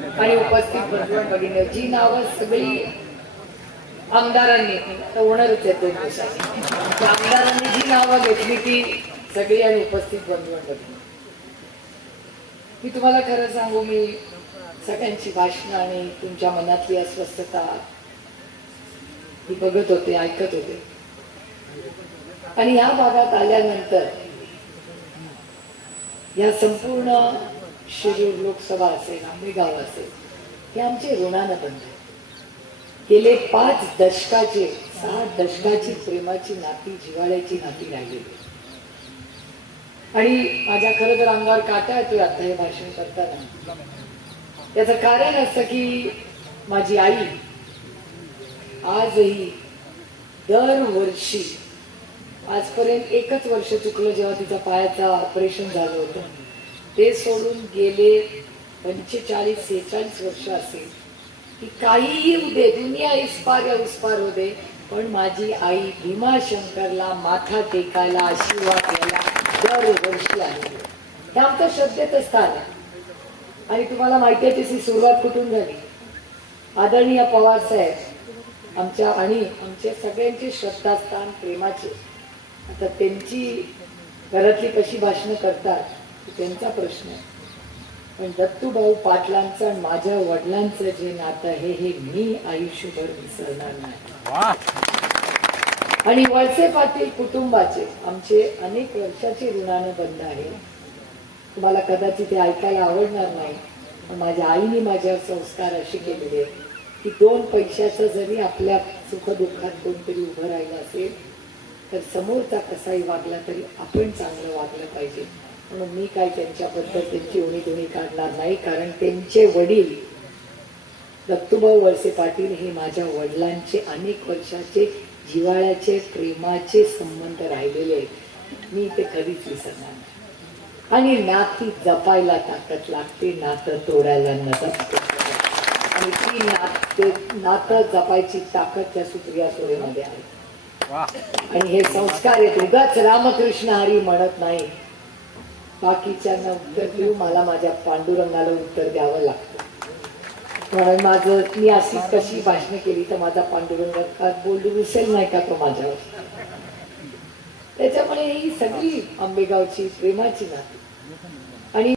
आणि उपस्थित बंधू भगिनी जी नावं सगळी आमदारांनी तर होणारच आहे दोन आमदारांनी जी नावं घेतली ती सगळी आणि उपस्थित बंधू भगिनी मी तुम्हाला खरं सांगू मी सगळ्यांची भाषणं आणि तुमच्या मनातली अस्वस्थता ही बघत होते ऐकत होते. आणि या भागात आल्यानंतर या संपूर्ण शिरूर लोकसभा असेल आंबेगाव असेल हे आमचे ऋणानं बनले गेले पाच दशकाचे सहा दशकाची प्रेमाची नाती जिवाळ्याची नाती राहिलेली. आणि माझ्या खरं तर अंगावर काटा येतोय आता हे भाषण करताना. त्याचं कारण असं की माझी आई आजही दरवर्षी आजपर्यंत एकच वर्ष चुकलं जेव्हा तिचा पायाचा ऑपरेशन झालं होतं. ते सोडून गेले पंचेचाळीस सेहेचाळीस वर्ष असेल. की काहीही होऊ दे दुनिया इस्पार या उस्पार हो दे पण माझी आई भीमाशंकरला माथा टेकायला आशीर्वाद द्यायला दरवर्षी आली हे आमचं श्रद्धेचं स्थान आहे. आणि तुम्हाला माहिती आहे त्याची सुरुवात कुठून झाली? आदरणीय पवार साहेब आमच्या आणि आमचे सगळ्यांचे श्रद्धास्थान प्रेमाचे. आता त्यांची घरातली कशी भाषणं करतात? त्यांचा प्रश्न आहे. पण दत्तूभाऊ पाटलांचं आणि माझ्या वडिलांचं जे नातं आहे हे मी आयुष्यभर विसरणार नाही. आणि वळसे पाटील कुटुंबाचे आमचे अनेक वर्षाचे ऋणानं बंद आहे. तुम्हाला कदाचित ते ऐकायला आवडणार नाही पण माझ्या आईने माझ्यावर संस्कार असे केलेले की दोन पैशाचं जरी आपल्या सुखदुःखात कोणतरी उभं राहिलं असेल तर समोरचा कसाही वागला तरी आपण चांगलं वागलं पाहिजे. म्हणून मी काय त्यांच्याबद्दल त्यांची उणी धुणी काढणार नाही कारण त्यांचे वडील दत्तूभाऊ वळसे पाटील हे माझ्या वडिलांचे अनेक वर्षाचे जिव्हाळ्याचे प्रेमाचे संबंध राहिलेले आहेत. मी ते कधीच विसरणार नाही. आणि नाती जपायला ताकद लागते नातं तोडायला नकत आणि ती नाते नातं जपायची ताकद त्या सुप्रिया सोरेमध्ये आहे. आणि हे संस्कार आहेत. उगाच रामकृष्ण हरी म्हणत नाही. बाकीच्यांना उत्तर देऊ मला माझ्या पांडुरंगाला उत्तर द्यावं लागतं. म्हणून माझं मी अशीच कशी भाषणं केली तर माझा पांडुरंग का बोलू विसेल नाही का तो माझ्यावर? त्याच्यामुळे ही सगळी आंबेगावची प्रेमाची नाती. आणि